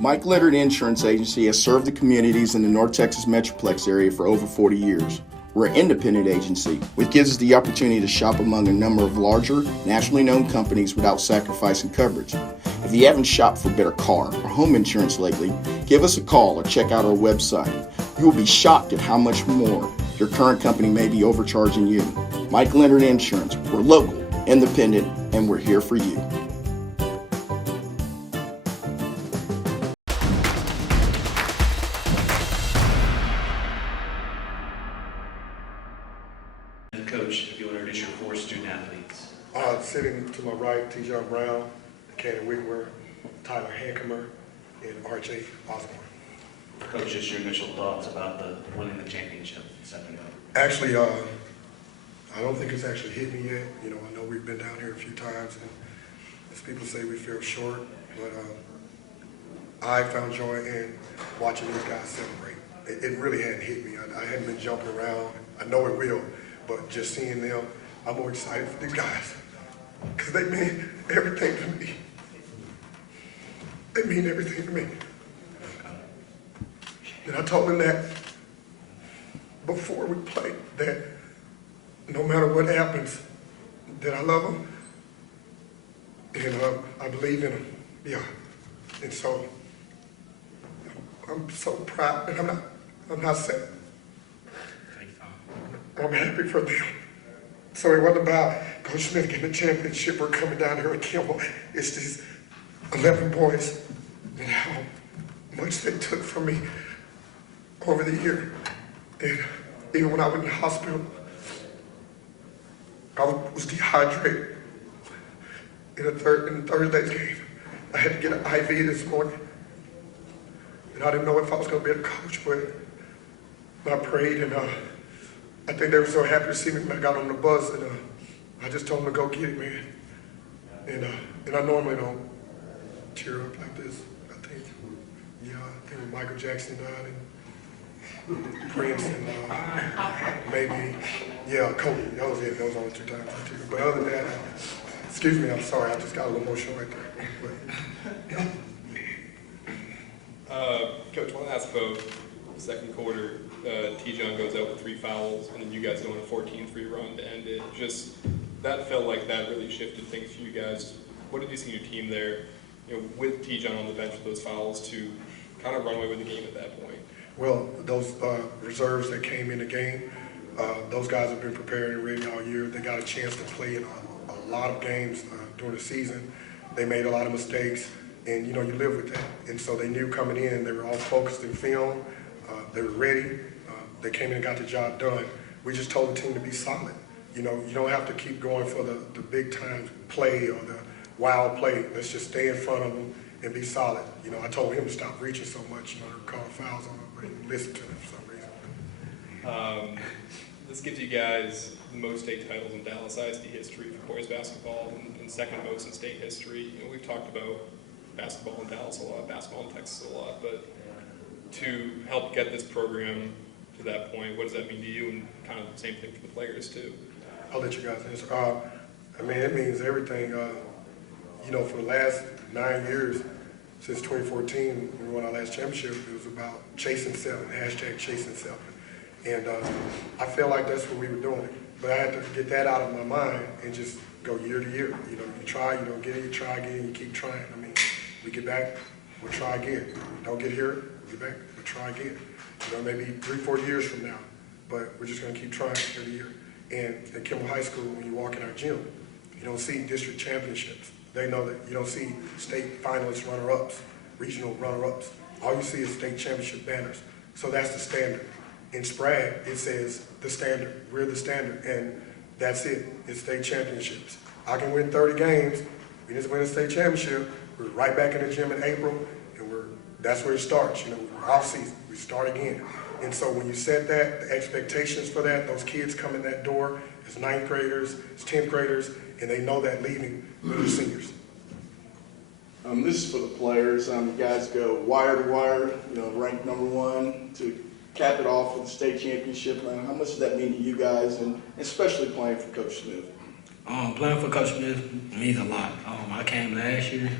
Mike Leonard Insurance Agency has served the communities in the North Texas Metroplex area for over 40 years. We're an independent agency, which gives us the opportunity to shop among a number of larger, nationally known companies without sacrificing coverage. If you haven't shopped for better car or home insurance lately, give us a call or check out our website. You will be shocked at how much more your current company may be overcharging you. Mike Leonard Insurance. We're local, independent, and we're here for you. Coach, if you want to introduce your four student athletes. Sitting to my right, T.J. Brown, Cannon Wigwer, Tyler Hancomer, and R.J. Osborne. Coach, just your initial thoughts about the winning the championship a second ago. Actually, I don't think it's actually hit me yet. You know, I know we've been down here a few times, and as people say, we feel short, but I found joy in watching these guys celebrate. It really hadn't hit me. I hadn't been jumping around. I know it will, but just seeing them, I'm more excited for these guys because they mean everything to me. They mean everything to me. And I told them that before we played, that no matter what happens, that I love them and I believe in them. Yeah. And so I'm so proud, and I'm not sad. I'm happy for them. So it wasn't about Coach Smith getting a championship or coming down here with Kimball. It's these 11 boys and how much they took from me over the year. And even when I went in the hospital, I was dehydrated in Thursday's game. I had to get an IV this morning. And I didn't know if I was going to be a coach, but I prayed, and I think they were so happy to see me when I got on the bus, and I just told them to go get it, man. And I normally don't cheer up like this. I think when Michael Jackson died, and Prince, and maybe, Kobe. Those are the only two times I cheered. But other than that, excuse me, I'm sorry, I just got a little emotional right there. Coach, I want to ask about the second quarter. T-John goes out with 3 fouls, and then you guys go on a 14-3 run to end it. Just that felt like that really shifted things for you guys. What did you see in your team there, with T-John on the bench with those fouls to kind of run away with the game at that point? Well, those reserves that came in the game, those guys have been prepared and ready all year. They got a chance to play in a lot of games during the season. They made a lot of mistakes, and you live with that. And so they knew coming in, they were all focused in film. They were ready. They came in and got the job done. We just told the team to be solid. You don't have to keep going for the big time play or the wild play. Let's just stay in front of them and be solid. I told him to stop reaching so much. They were calling fouls on him, but he didn't listen to them for some reason. This gives you guys the most state titles in Dallas ISD history for boys basketball, and second most in state history. We've talked about basketball in Dallas a lot, basketball in Texas a lot, but to help get this program to that point, what does that mean to you, and kind of the same thing for the players too? I'll let you guys answer. It means everything. For the last 9 years, since 2014, when we won our last championship, it was about chasing self, #chasing self. And I felt like that's what we were doing. But I had to get that out of my mind and just go year to year. You try, you don't get it, you try again, you keep trying. We get back, we'll try again. Don't get here, we'll get back, we'll try again. Maybe 3-4 years from now, but we're just going to keep trying every year. And at Kimball High School, when you walk in our gym, you don't see district championships. They know that you don't see state finalists, runner-ups, regional runner-ups. All you see is state championship banners. So that's the standard. In Sprague, it says the standard. We're the standard, and that's it. It's state championships. I can win 30 games. We just win a state championship. We're right back in the gym in April, and that's where it starts. We're off season. We start again. And so when you set that, the expectations for that, those kids come in that door as 9th graders, as 10th graders, and they know that leaving with the seniors. This is for the players. You guys go wire to wire, ranked #1 to cap it off with the state championship. How much does that mean to you guys, and especially playing for Coach Smith? Playing for Coach Smith means a lot. I came last year.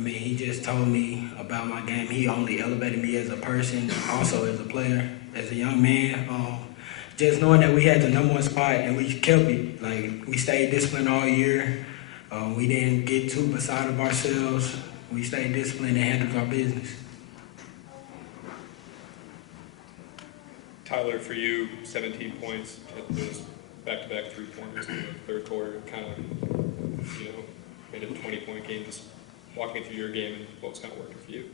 mean, he just told me about my game. He only elevated me as a person, also as a player, as a young man. Just knowing that we had the #1 spot and we kept it. Like, we stayed disciplined all year. We didn't get too beside of ourselves. We stayed disciplined and handled our business. Tyler, for you, 17 points, hit those back-to-back 3-pointers in the third quarter, kind of, made it a 20-point game. Just walk me through your game and what was kind of working for you.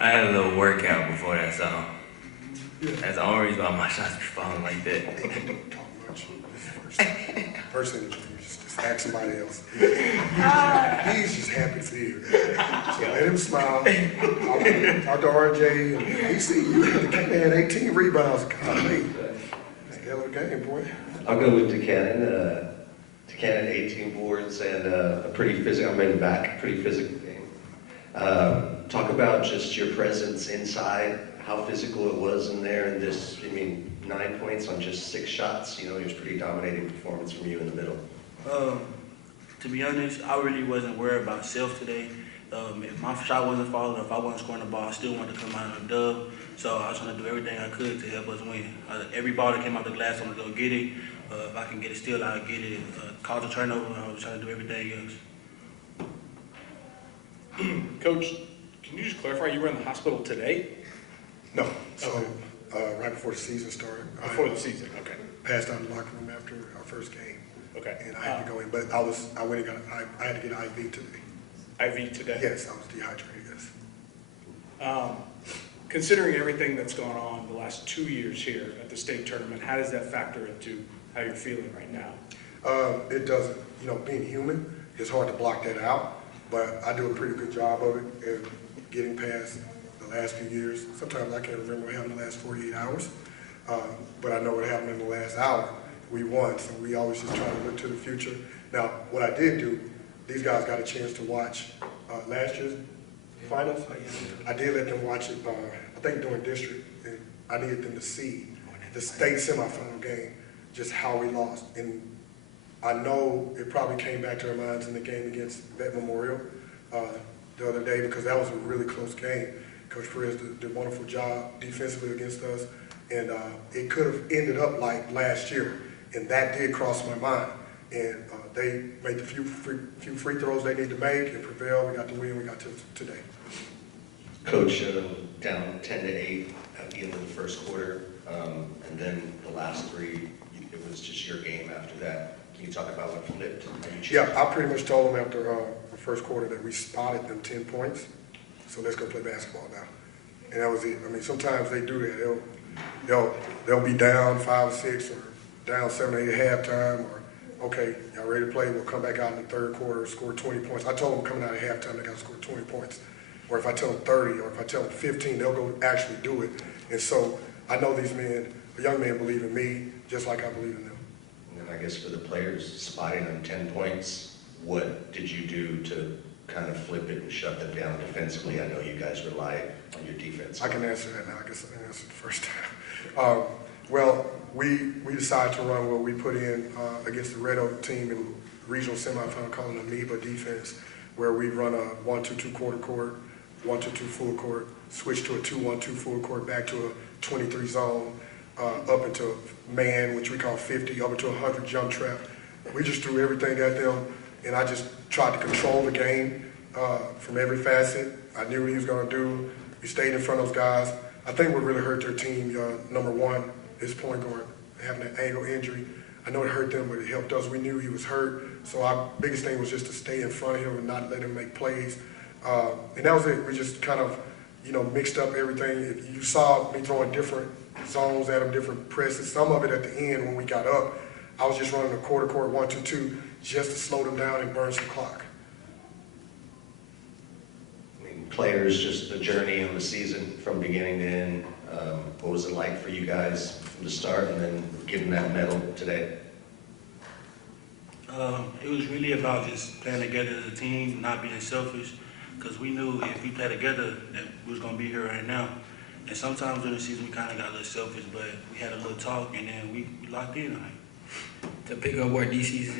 I had a little workout before that, so that's the only reason why my shots be falling like that. Don't talk much. First thing you just ask somebody else. He's just happy to see you. So let him smile. Talk to RJ. And he see you. The kid had 18 rebounds. Golly. That's a hell of a game, boy. I'll go with Buchanan. Buchanan, 18 boards and a pretty physical, I'm in the back, pretty physical game. Talk about just your presence inside, how physical it was in there, and 9 points on just 6 shots. It was a pretty dominating performance from you in the middle. To be honest, I really wasn't worried about self today. If my shot wasn't falling, if I wasn't scoring the ball, I still wanted to come out on a dub. So I was trying to do everything I could to help us win. Every ball that came out the glass, I wanted to go get it. If I can get it still, I'll get it. Cause a turnover, I was trying to do everything else. Coach, can you just clarify, you were in the hospital today? No. So right before the season started. Before the season, okay. Passed out in the locker room after our first game. Okay. And I had to go in, but I went and I had to get IV today. IV today? Yes, I was dehydrated, yes. Considering everything that's gone on the last 2 years here at the state tournament, how does that factor into how you're feeling right now? It doesn't. Being human, it's hard to block that out, but I do a pretty good job of it and getting past the last few years. Sometimes I can't remember what happened in the last 48 hours, but I know what happened in the last hour. We won, so we always just try to look to the future. Now, what I did do, these guys got a chance to watch last year's finals. I did let them watch it, I think during district, and I needed them to see the state semifinal game, just how we lost. And I know it probably came back to their minds in the game against Vet Memorial the other day, because that was a really close game. Coach Perez did a wonderful job defensively against us, and it could have ended up like last year, and that did cross my mind. And they made the few free throws they need to make and prevailed. We got the win. We got to today. Coach, down 10-8 at the end of the first quarter, and then the last 3, it was just your game after that. Can you talk about what flipped? Yeah, I pretty much told them after the first quarter that we spotted them 10 points, so let's go play basketball now. And that was it. I mean, sometimes they do that. They'll be down 5 or 6 or down 7 or 8 at halftime, or okay, y'all ready to play? We'll come back out in the third quarter, score 20 points. I told them coming out of halftime they got to score 20 points. Or if I tell them 30, or if I tell them 15, they'll go actually do it. And so I know these men, young men, believe in me just like I believe in them. And then I guess for the players, spotting them 10 points, what did you do to kind of flip it and shut them down defensively? I know you guys rely on your defense. I can answer that now. I guess I answered the first time. Well, we decided to run what we put in against the Red Oak team in regional semifinal, calling amoeba defense, where we run a 1-2-2 quarter court, 1-2-2 full court, switch to a 2-1-2 full court, back to a 23 zone, up into man, which we call 50, up into 100 jump trap. We just threw everything at them, and I just tried to control the game from every facet. I knew what he was going to do. We stayed in front of those guys. I think what really hurt their team, number one, is point guard, having an ankle injury. I know it hurt them, but it helped us. We knew he was hurt, so our biggest thing was just to stay in front of him and not let him make plays. And that was it. We just kind of, mixed up everything. You saw me throwing different zones at him, different presses. Some of it at the end when we got up, I was just running a quarter court 1-2-2 just to slow them down and burn some clock. I mean, players, just the journey on the season from beginning to end. What was it like for you guys from the start and then getting that medal today? It was really about just playing together as a team, not being selfish, because we knew if we played together that we was going to be here right now. And sometimes during the season we kind of got a little selfish, but we had a little talk and then we locked in on it. to pick up where DC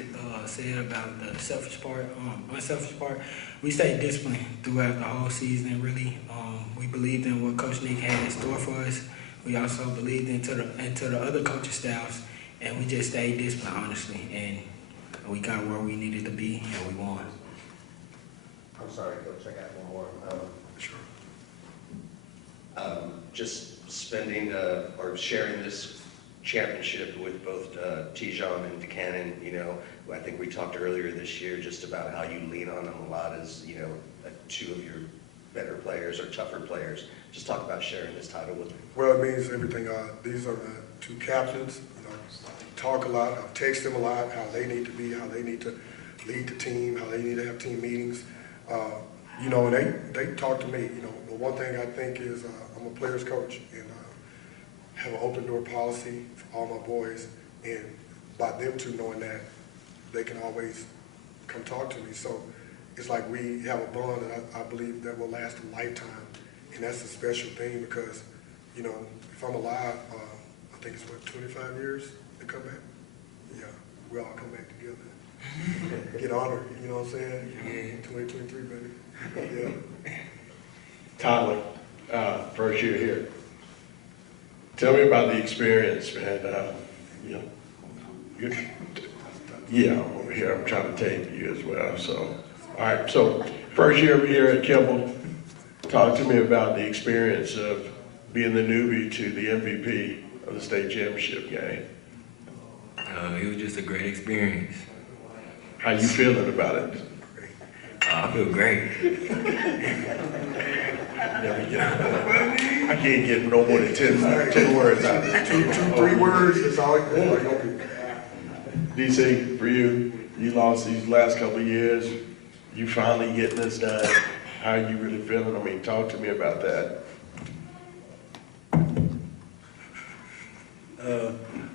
said about the selfish part, unselfish part, we stayed disciplined throughout the whole season. Really, we believed in what Coach Nick had in store for us. We also believed into the other coaching staffs, and we just stayed disciplined, honestly, and we got where we needed to be, and we won. I'm sorry, Coach, I got one more. Sure. Just spending or sharing this championship with both Tijon and Buchanan, you know, I think we talked earlier this year just about how you lean on them a lot as, you know, two of your better players or tougher players. Just talk about sharing this title with them. Well, it means everything. These are the two captains. You know, talk a lot. I text them a lot, how they need to be, how they need to lead the team, how they need to have team meetings. You know, and they talk to me. You know, the one thing I think is I'm a player's coach and have an open door policy for all my boys. And by them two knowing that, they can always come talk to me. So it's like we have a bond that I believe that will last a lifetime. And that's a special thing because, you know, if I'm alive, I think it's what, 25 years to come back? Yeah, we all come back together. Get honored, you know what I'm saying? Yeah, 2023, baby. Yeah. Tyler, first year here. Tell me about the experience, man. You know, yeah, I'm over here. I'm trying to tape you as well. So, all right. So, first year here at Kimball. Talk to me about the experience of being the newbie to the MVP of the state championship game. It was just a great experience. How you feeling about it? I feel great. I can't get no more than 10 words out of it. Two, 3 words, it's all good. DC, for you, you lost these last couple of years. You finally getting this done. How are you really feeling? I mean, talk to me about that.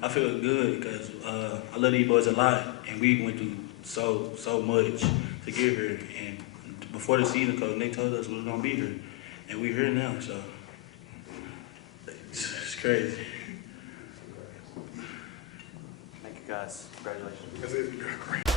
I feel good because I love these boys a lot, and we went through so much to get here. And before the season, Coach Nick told us we was gonna be here, and we're here now. So it's crazy. Thank you, guys. Congratulations. That's it. Great.